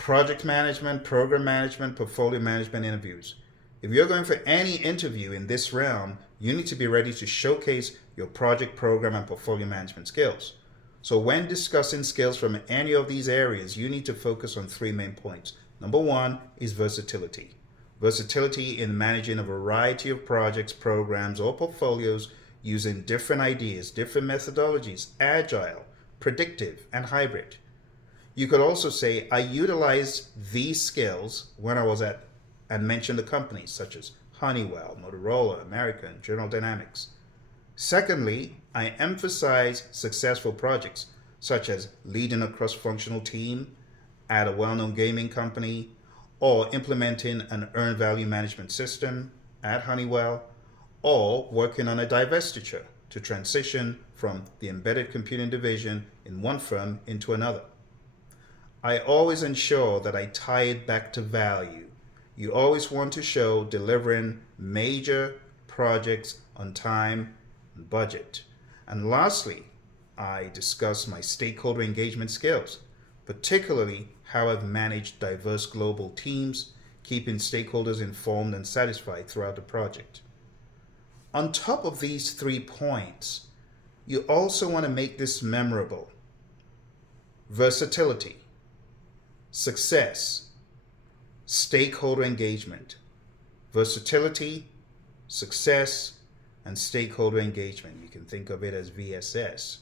project management, program management, portfolio management interviews. If you're going for any interview in this realm, you need to be ready to showcase your project, program, and portfolio management skills. So when discussing skills from any of these areas, you need to focus on three main points. Number one is versatility. Versatility in managing a variety of projects, programs, or portfolios using different ideas, different methodologies, agile, predictive, and hybrid. You could also say, I utilized these skills when I was at and mention the companies such as Honeywell, Motorola, American, General Dynamics. Secondly, I emphasize successful projects such as leading a cross-functional team at a well-known gaming company, or implementing an earned value management system at Honeywell, or working on a divestiture to transition from the embedded computing division in one firm into another. I always ensure that I tie it back to value. You always want to show delivering major projects on time and budget. And lastly, I discuss my stakeholder engagement skills, particularly how I've managed diverse global teams, keeping stakeholders informed and satisfied throughout the project. On top of these 3 points, you also want to make this memorable. Versatility, success, stakeholder engagement. Versatility, success, and stakeholder engagement. You can think of it as VSS.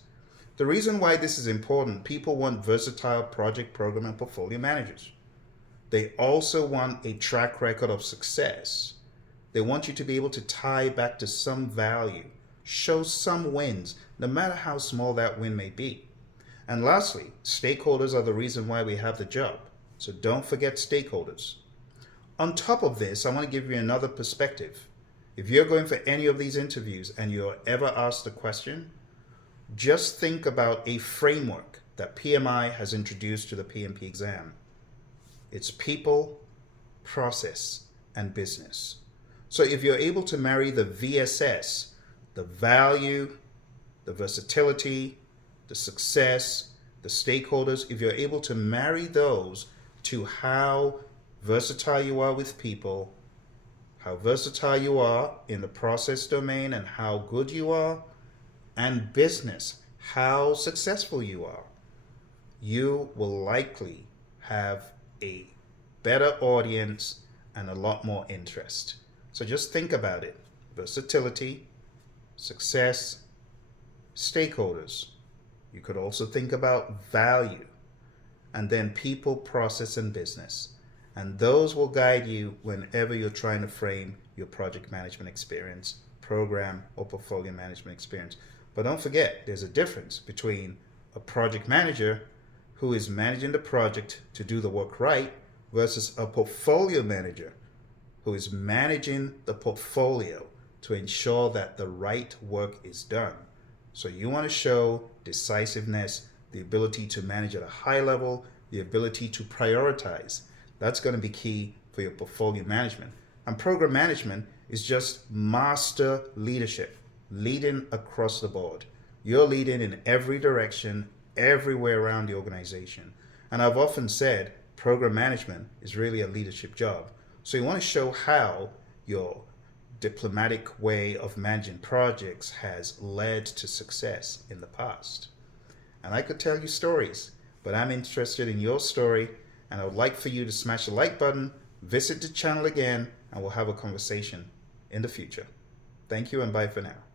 The reason why this is important, people want versatile project, program, and portfolio managers. They also want a track record of success. They want you to be able to tie back to some value, show some wins, no matter how small that win may be. And lastly, stakeholders are the reason why we have the job. So don't forget stakeholders. On top of this, I want to give you another perspective. If you're going for any of these interviews and you're ever asked a question, just think about a framework that PMI has introduced to the PMP exam. It's people, process, and business. So if you're able to marry the VSS, the value, the versatility, the success, the stakeholders, if you're able to marry those to how versatile you are with people, how versatile you are in the process domain and how good you are, and business, how successful you are, you will likely have a better audience and a lot more interest. So just think about it. Versatility, success, stakeholders. You could also think about value, and then people, process, and business. And those will guide you whenever you're trying to frame your project management experience, program, or portfolio management experience. But don't forget, there's a difference between a project manager who is managing the project to do the work right versus a portfolio manager who is managing the portfolio to ensure that the right work is done. So you want to show decisiveness, the ability to manage at a high level, the ability to prioritize. That's going to be key for your portfolio management. And program management is just master leadership, leading across the board. You're leading in every direction, everywhere around the organization. And I've often said program management is really a leadership job. So you want to show how your diplomatic way of managing projects has led to success in the past. And I could tell you stories, but I'm interested in your story, and I would like for you to smash the like button, visit the channel again, and we'll have a conversation in the future. Thank you and bye for now.